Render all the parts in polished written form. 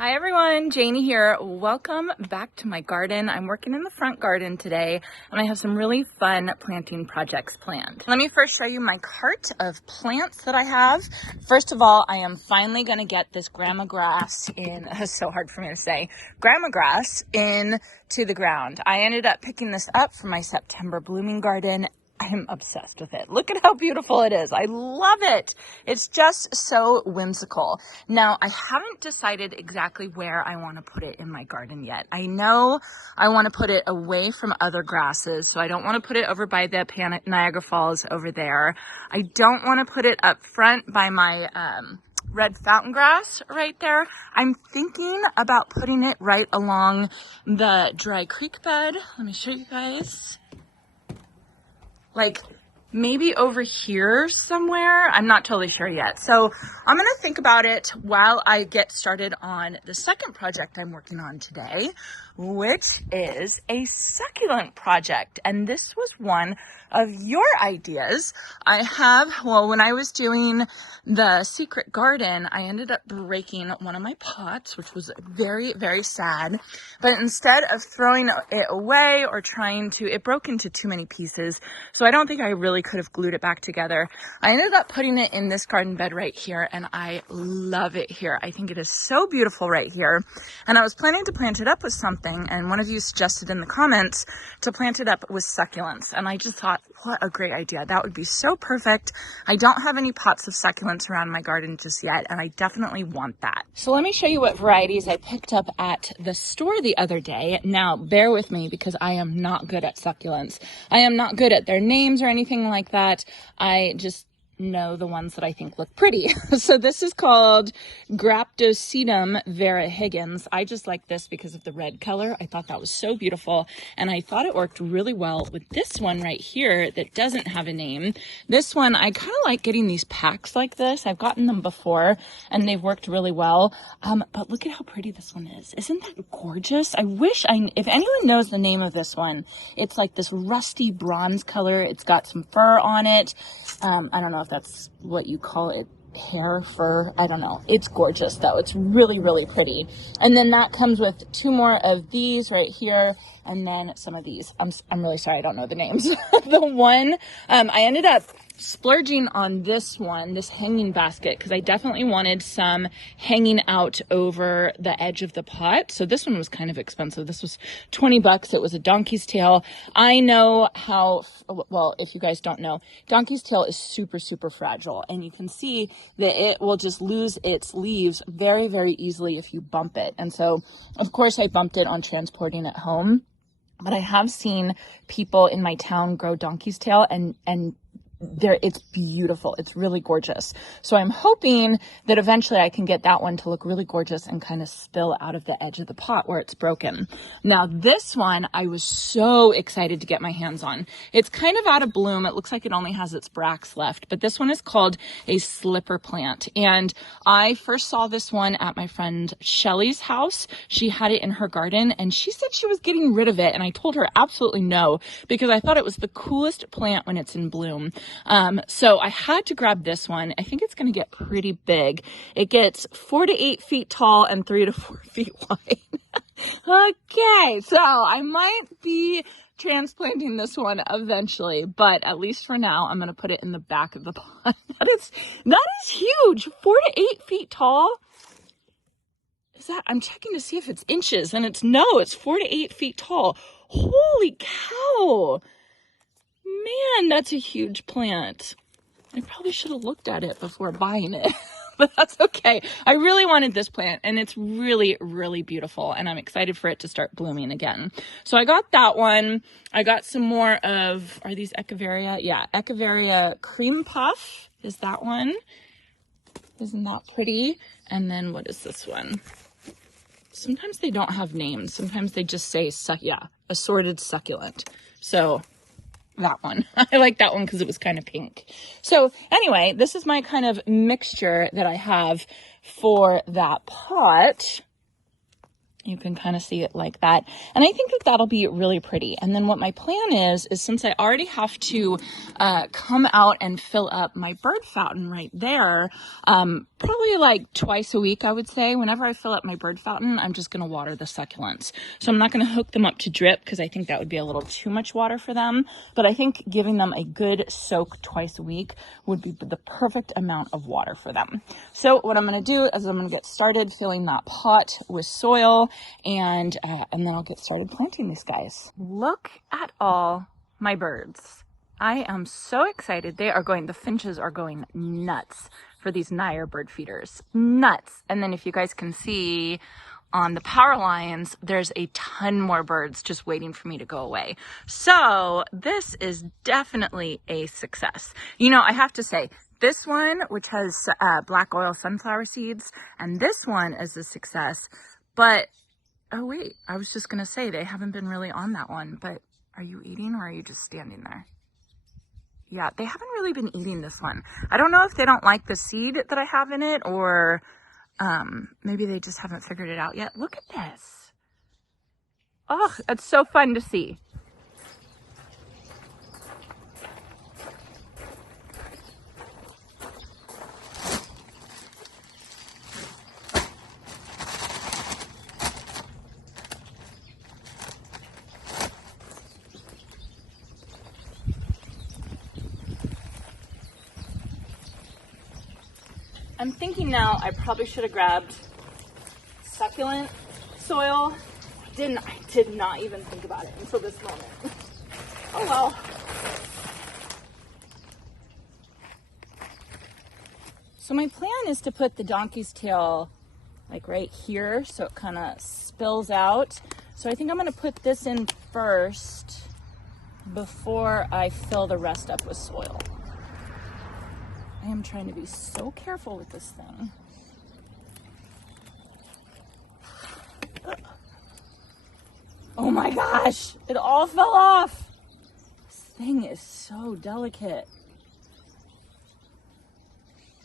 Hi everyone, Janie here. Welcome back to my garden. I'm working in the front garden today and I have some really fun planting projects planned. Let me first show you my cart of plants that I have. First of all, I am finally going to get this Grama grass in, it's so hard for me to say, Grama grass into the ground. I ended up picking this up from my September blooming garden. I am obsessed with it. Look at how beautiful it is. I love it. It's just so whimsical. Now, I haven't decided exactly where I want to put it in my garden yet. I know I want to put it away from other grasses, so I don't want to put it over by the Niagara Falls over there. I don't want to put it up front by my red fountain grass right there. I'm thinking about putting it right along the dry creek bed. Let me show you guys. Like maybe over here somewhere. I'm not totally sure yet. So I'm going to think about it while I get started on the second project I'm working on today, which is a succulent project. And this was one of your ideas. When I was doing the secret garden, I ended up breaking one of my pots, which was very, very sad. But instead of throwing it away or it broke into too many pieces. So I don't think I really could have glued it back together. I ended up putting it in this garden bed right here, and I love it here. I think it is so beautiful right here. And I was planning to plant it up with something, and one of you suggested in the comments to plant it up with succulents. And I just thought, what a great idea. That would be so perfect. I don't have any pots of succulents around my garden just yet, and I definitely want that. So let me show you what varieties I picked up at the store the other day. Now, bear with me because I am not good at succulents. I am not good at their names or anything like that. I just know the ones that I think look pretty. So this is called Graptosedum Vera Higgins. I just like this because of the red color. I thought that was so beautiful, and I thought it worked really well with this one right here that doesn't have a name. This one, I kind of like getting these packs like this. I've gotten them before and they've worked really well. But look at how pretty this one is. Isn't that gorgeous? If anyone knows the name of this one, it's like this rusty bronze color. It's got some fur on it. I don't know if that's what you call it, hair, fur, I don't know. It's gorgeous though. It's really, really pretty. And then that comes with two more of these right here, and then some of these. I'm really sorry, I don't know the names. The one, I ended up splurging on this one, this hanging basket, because I definitely wanted some hanging out over the edge of the pot. So this one was kind of expensive. This was 20 bucks. It was a donkey's tail. I know well, if you guys don't know, donkey's tail is super, super fragile, and you can see that it will just lose its leaves very, very easily if you bump it. And so, of course, I bumped it on transporting it home, but I have seen people in my town grow donkey's tail, and it's beautiful. It's really gorgeous. So I'm hoping that eventually I can get that one to look really gorgeous and kind of spill out of the edge of the pot where it's broken. Now this one, I was so excited to get my hands on. It's kind of out of bloom. It looks like it only has its bracts left, but this one is called a slipper plant. And I first saw this one at my friend Shelly's house. She had it in her garden and she said she was getting rid of it. And I told her absolutely no, because I thought it was the coolest plant when it's in bloom. So I had to grab this one. I think it's going to get pretty big. It gets 4 to 8 feet tall and 3 to 4 feet wide. Okay, so I might be transplanting this one eventually, but at least for now, I'm going to put it in the back of the pot. That is huge. 4 to 8 feet tall. I'm checking to see if it's inches, and it's 4 to 8 feet tall. Holy cow. Man, that's a huge plant. I probably should have looked at it before buying it, but that's okay. I really wanted this plant, and it's really, really beautiful, and I'm excited for it to start blooming again. So I got that one. I got some more of, are these Echeveria? Yeah, Echeveria Cream Puff is that one. Isn't that pretty? And then what is this one? Sometimes they don't have names. Sometimes they just say, assorted succulent. So that one. I like that one because it was kind of pink. So anyway, this is my kind of mixture that I have for that pot. You can kind of see it like that. And I think that that'll be really pretty. And then what my plan is since I already have to come out and fill up my bird fountain right there, probably like twice a week, I would say. Whenever I fill up my bird fountain, I'm just going to water the succulents. So I'm not going to hook them up to drip because I think that would be a little too much water for them. But I think giving them a good soak twice a week would be the perfect amount of water for them. So what I'm going to do is I'm going to get started filling that pot with soil, and then I'll get started planting these guys. Look at all my birds. I am so excited. The finches are going nuts for these Nair bird feeders. Nuts. And then if you guys can see on the power lines, there's a ton more birds just waiting for me to go away. So this is definitely a success. You know, I have to say, this one, which has black oil sunflower seeds, and this one is a success. But, oh wait, I was just gonna say they haven't been really on that one, but are you eating or are you just standing there? Yeah, they haven't really been eating this one. I don't know if they don't like the seed that I have in it, or maybe they just haven't figured it out yet. Look at this. Oh, it's so fun to see. I'm thinking now I probably should have grabbed succulent soil. I did not even think about it until this moment. Oh well. So my plan is to put the donkey's tail like right here so it kind of spills out. So I think I'm going to put this in first before I fill the rest up with soil. I am trying to be so careful with this thing. Oh my gosh, it all fell off. This thing is so delicate.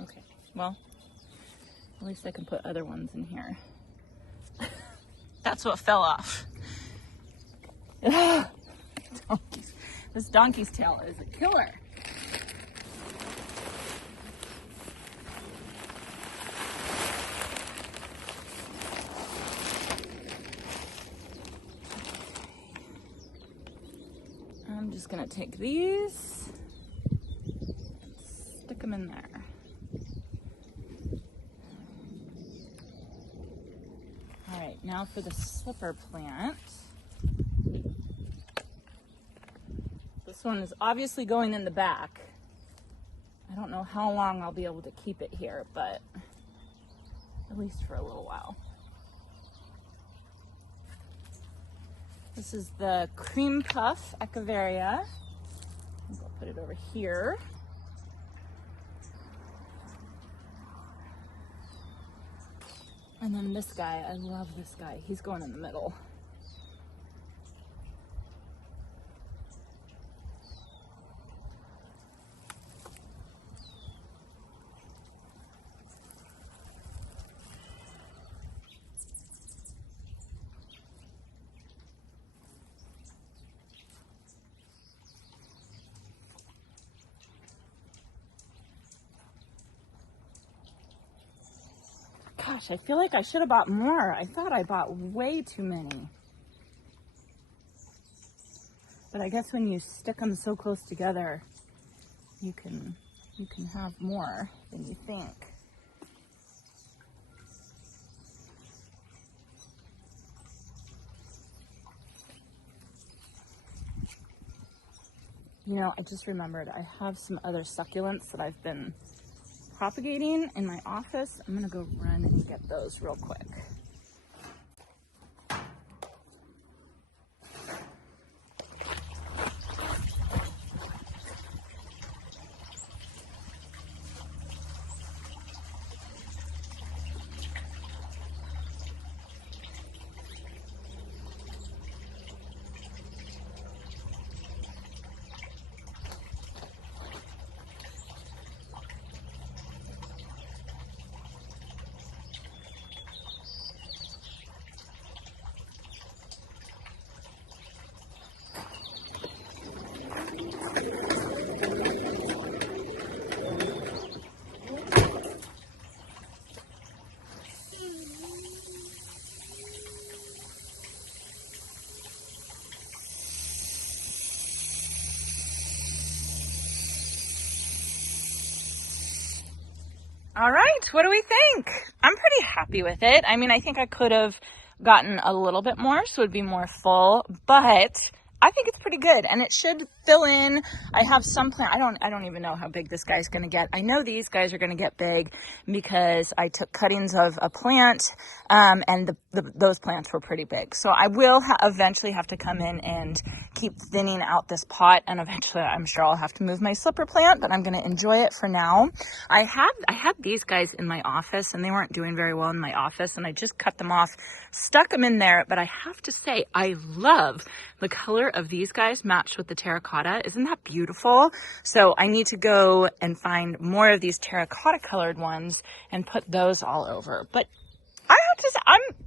Okay, well, at least I can put other ones in here. That's what fell off. This donkey's tail is a killer. I'm just gonna take these, stick them in there. All right, now for the slipper plant. This one is obviously going in the back. I don't know how long I'll be able to keep it here, but at least for a little while. This is the cream puff echeveria. I'll put it over here. And then this guy, I love this guy. He's going in the middle. Gosh, I feel like I should have bought more. I thought I bought way too many. But I guess when you stick them so close together, you can have more than you think. You know, I just remembered I have some other succulents that I've been propagating in my office. I'm gonna go run and get those real quick. All right, what do we think? I'm pretty happy with it. I mean, I think I could have gotten a little bit more, so it'd be more full, but I think it's pretty good, and it should fill in. I have some plant. I don't even know how big this guy's going to get. I know these guys are going to get big because I took cuttings of a plant, and those plants were pretty big. So I will eventually have to come in and keep thinning out this pot, and eventually I'm sure I'll have to move my slipper plant, but I'm going to enjoy it for now. I had these guys in my office, and they weren't doing very well in my office, and I just cut them off, stuck them in there. But I have to say, I love the color of these guys matched with the terracotta. Isn't that beautiful? So I need to go and find more of these terracotta colored ones and put those all over. But I have to say,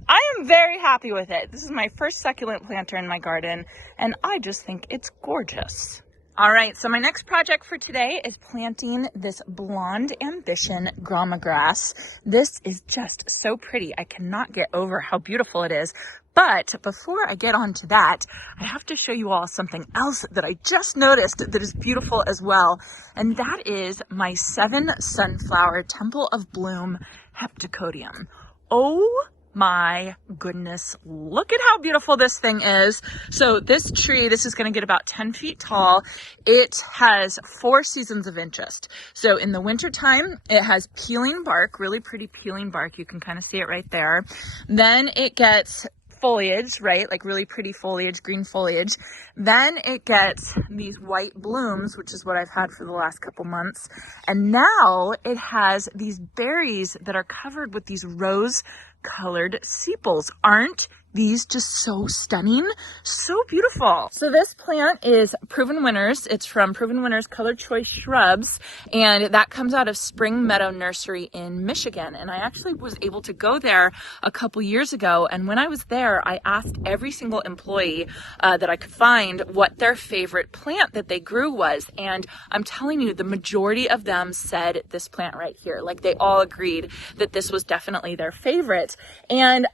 I am very happy with it. This is my first succulent planter in my garden, and I just think it's gorgeous. All right, so my next project for today is planting this Blond Ambition Grama grass. This is just so pretty. I cannot get over how beautiful it is. But before I get on to that, I have to show you all something else that I just noticed that is beautiful as well. And that is my 7 Sunflower Temple of Bloom Heptacodium. Oh my goodness, look at how beautiful this thing is. So this tree, this is going to get about 10 feet tall. It has 4 seasons of interest. So in the wintertime, it has peeling bark, really pretty peeling bark. You can kind of see it right there. Then it gets foliage, right? Like really pretty foliage, green foliage. Then it gets these white blooms, which is what I've had for the last couple months. And now it has these berries that are covered with these rose-colored sepals. Aren't these just so stunning? So beautiful. So this plant is Proven Winners. It's from Proven Winners Colored Choice Shrubs, and that comes out of Spring Meadow Nursery in Michigan. And I actually was able to go there a couple years ago, and when I was there, I asked every single employee that I could find what their favorite plant that they grew was. And I'm telling you, the majority of them said this plant right here. Like, they all agreed that this was definitely their favorite. And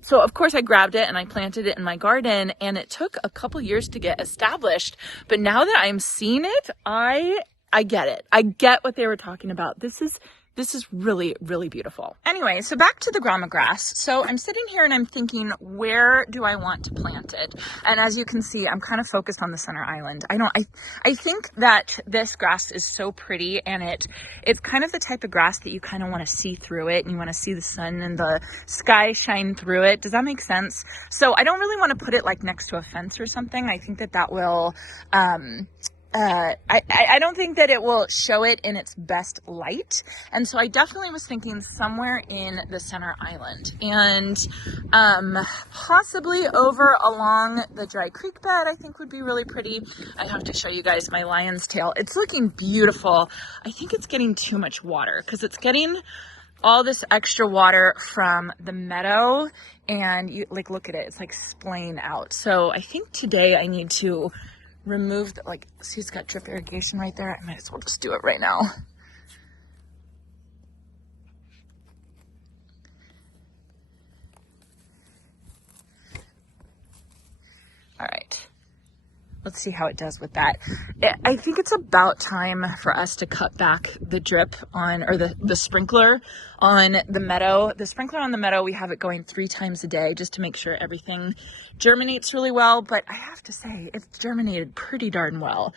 so of course I grabbed it and I planted it in my garden, and it took a couple years to get established. But now that I'm seeing it, I get it. I get what they were talking about. This is really, really beautiful. Anyway, so back to the Grama grass. So I'm sitting here and I'm thinking, where do I want to plant it? And as you can see, I'm kind of focused on the center island. I think that this grass is so pretty, and it's kind of the type of grass that you kind of want to see through it, and you want to see the sun and the sky shine through it. Does that make sense? So I don't really want to put it like next to a fence or something. I think that will, I don't think that it will show it in its best light. And so I definitely was thinking somewhere in the center island, and possibly over along the dry creek bed, I think would be really pretty. I have to show you guys my lion's tail. It's looking beautiful. I think it's getting too much water because it's getting all this extra water from the meadow, and you look at it, it's like splaying out. So I think today I need to remove see, it's got drip irrigation right there. I might as well just do it right now. All right, let's see how it does with that. I think it's about time for us to cut back the drip on, or the sprinkler on the meadow. The sprinkler on the meadow, we have it going 3 times a day just to make sure everything germinates really well. But I have to say, it's germinated pretty darn well.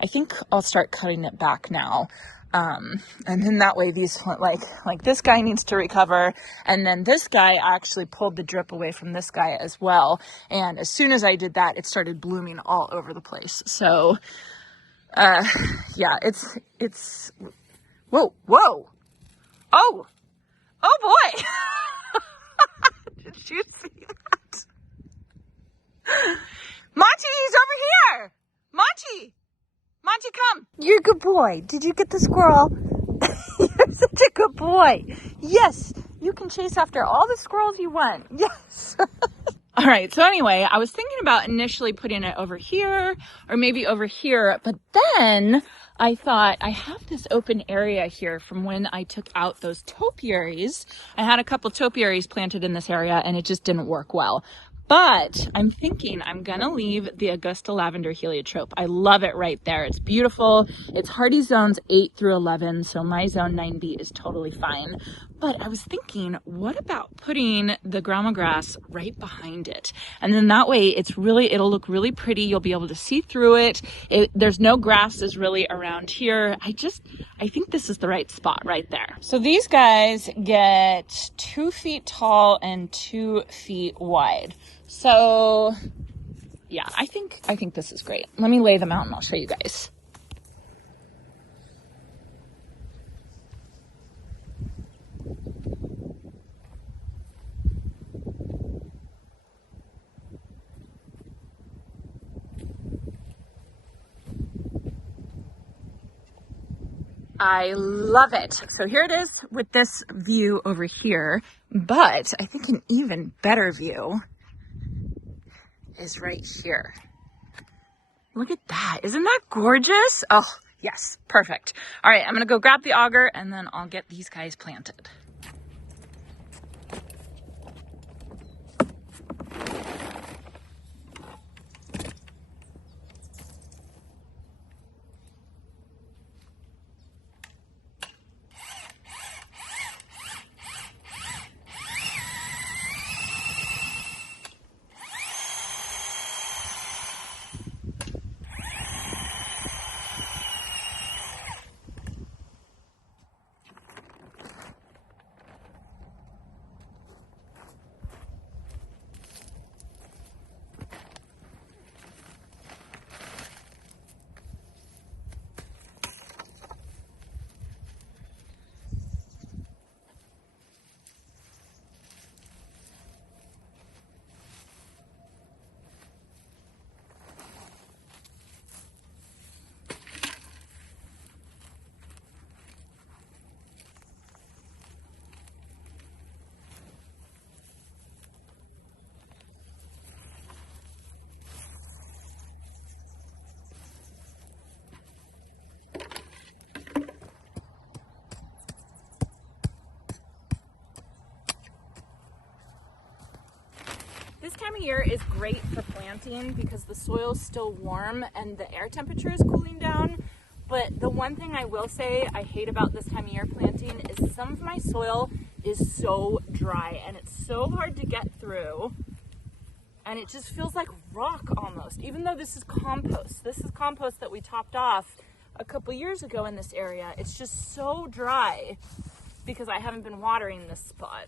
I think I'll start cutting it back now. And then that way these, like this guy needs to recover. And then this guy, I actually pulled the drip away from this guy as well. And as soon as I did that, it started blooming all over the place. So, yeah, it's, whoa. Oh boy. Did you see that? Monty, he's over here. Monty, come. You're a good boy. Did you get the squirrel? You're such a good boy. Yes, you can chase after all the squirrels you want. Yes. All right, so anyway, I was thinking about initially putting it over here or maybe over here, but then I thought, I have this open area here from when I took out those topiaries. I had a couple topiaries planted in this area and it just didn't work well. But I'm thinking I'm gonna leave the Augusta Lavender Heliotrope. I love it right there. It's beautiful. It's hardy zones 8 through 11, so my zone 9B is totally fine. But I was thinking, what about putting the Grama grass right behind it? And then that way it'll look really pretty. You'll be able to see through it. There's no grasses really around here. I think this is the right spot right there. So these guys get 2 feet tall and 2 feet wide. So yeah, I think this is great. Let me lay them out and I'll show you guys. I love it. So here it is with this view over here, but I think an even better view is right here. Look at that. Isn't that gorgeous? Oh, yes. Perfect. All right. I'm going to go grab the auger and then I'll get these guys planted. This time of year is great for planting because the soil's still warm and the air temperature is cooling down. But the one thing I will say I hate about this time of year planting is some of my soil is so dry and it's so hard to get through. And it just feels like rock almost, even though this is compost. This is compost that we topped off a couple years ago in this area. It's just so dry because I haven't been watering this spot.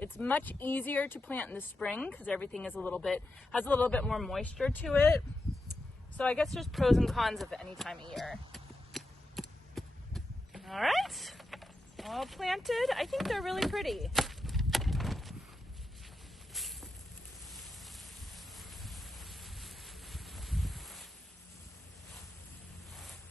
It's much easier to plant in the spring because everything has a little bit more moisture to it. So I guess there's pros and cons of any time of year. All right, all planted. I think they're really pretty.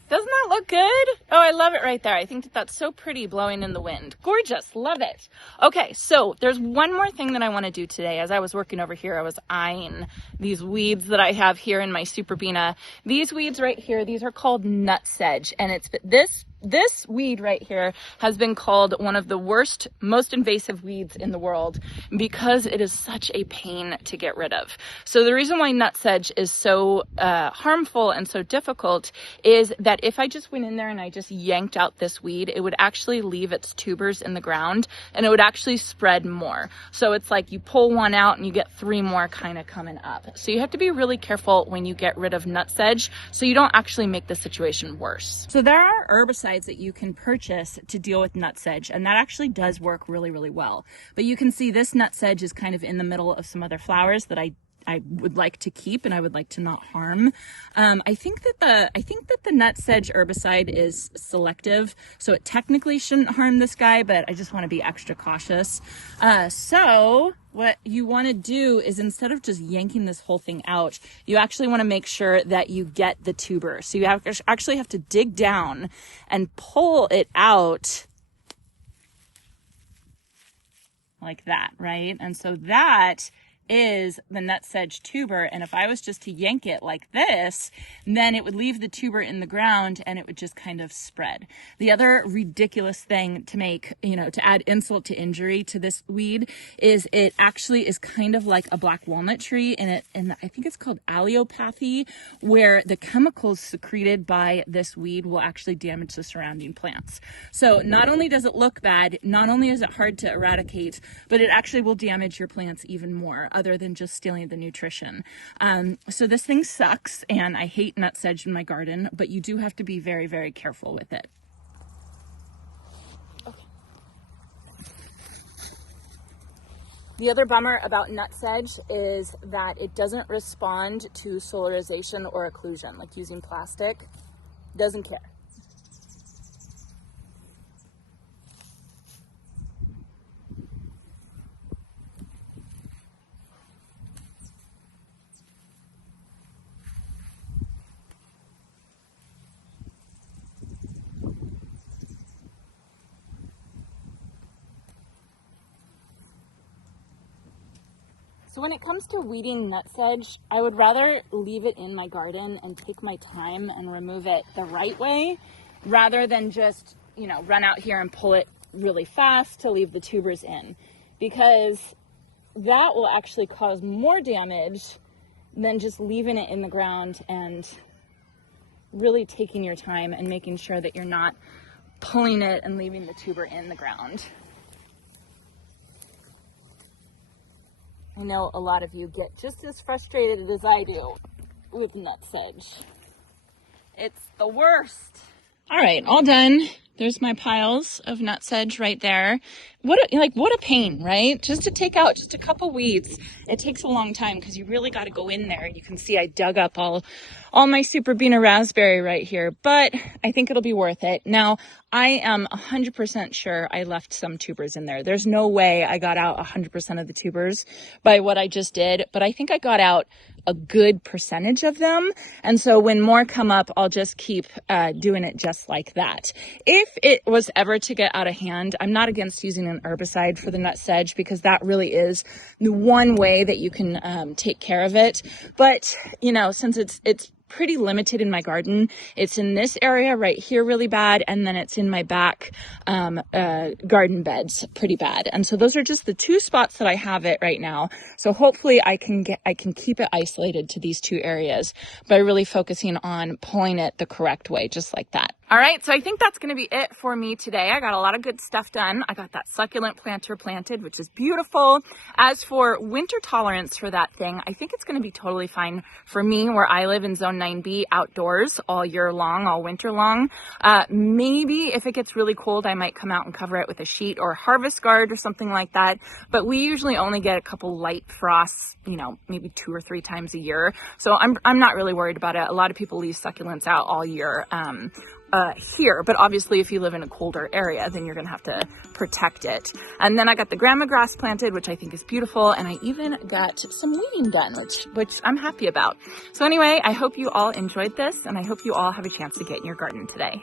Doesn't that look good? Oh, I love it right there. I think that that's so pretty blowing in the wind. Gorgeous. Love it. Okay, so there's one more thing that I want to do today. As I was working over here, I was eyeing these weeds that I have here in my Super Bina. These weeds right here, these are called nutsedge. And it's this weed right here has been called one of the worst, most invasive weeds in the world because it is such a pain to get rid of. So the reason why nutsedge is so harmful and so difficult is that if I just went in there and I just yanked out this weed, it would actually leave its tubers in the ground and it would actually spread more. So it's like you pull one out and you get 3 more kind of coming up. So you have to be really careful when you get rid of nutsedge so you don't actually make the situation worse. So there are herbicides that you can purchase to deal with nutsedge, and that actually does work really, really well. But you can see this nutsedge is kind of in the middle of some other flowers that I would like to keep and I would like to not harm. I think that the nutsedge herbicide is selective, so it technically shouldn't harm this guy, but I just want to be extra cautious. So what you want to do is instead of just yanking this whole thing out, you actually want to make sure that you get the tuber. So you actually have to dig down and pull it out like that, right? And so that is the nutsedge tuber, and if I was just to yank it like this, then it would leave the tuber in the ground and it would just kind of spread. The other ridiculous thing to make, to add insult to injury to this weed is it actually is kind of like a black walnut tree, and I think it's called allelopathy, where the chemicals secreted by this weed will actually damage the surrounding plants. So not only does it look bad, not only is it hard to eradicate, but it actually will damage your plants even more, other than just stealing the nutrition. So this thing sucks, and I hate nutsedge in my garden, but you do have to be very, very careful with it. Okay. The other bummer about nutsedge is that it doesn't respond to solarization or occlusion, like using plastic. Doesn't care. So when it comes to weeding nutsedge, I would rather leave it in my garden and take my time and remove it the right way, rather than just, run out here and pull it really fast to leave the tubers in, because that will actually cause more damage than just leaving it in the ground and really taking your time and making sure that you're not pulling it and leaving the tuber in the ground. I know a lot of you get just as frustrated as I do with nutsedge. It's the worst. All right, all done. There's my piles of nutsedge right there. What a pain, right? Just to take out just a couple weeds. It takes a long time because you really got to go in there. You can see I dug up all my Super Beaner raspberry right here, but I think it'll be worth it. Now, I am 100% sure I left some tubers in there. There's no way I got out 100% of the tubers by what I just did, but I think I got out a good percentage of them. And so when more come up, I'll just keep doing it just like that. If it was ever to get out of hand, I'm not against using an herbicide for the nutsedge, because that really is the one way that you can take care of it. But, since it's pretty limited in my garden, it's in this area right here really bad, and then it's in my back garden beds pretty bad. And so those are just the two spots that I have it right now. So hopefully I can keep it isolated to these two areas by really focusing on pulling it the correct way, just like that. All right, so I think that's going to be it for me today. I got a lot of good stuff done. I got that succulent planter planted, which is beautiful. As for winter tolerance for that thing, I think it's going to be totally fine for me where I live in zone 9B, outdoors all year long, all winter long. Maybe if it gets really cold, I might come out and cover it with a sheet or a harvest guard or something like that. But we usually only get a couple light frosts, maybe 2 or 3 times a year. So I'm not really worried about it. A lot of people leave succulents out all year. Here, but obviously if you live in a colder area, then you're gonna have to protect it. And then I got the Grama grass planted, which I think is beautiful, and I even got some weeding done, which I'm happy about. So anyway, I hope you all enjoyed this, and I hope you all have a chance to get in your garden today.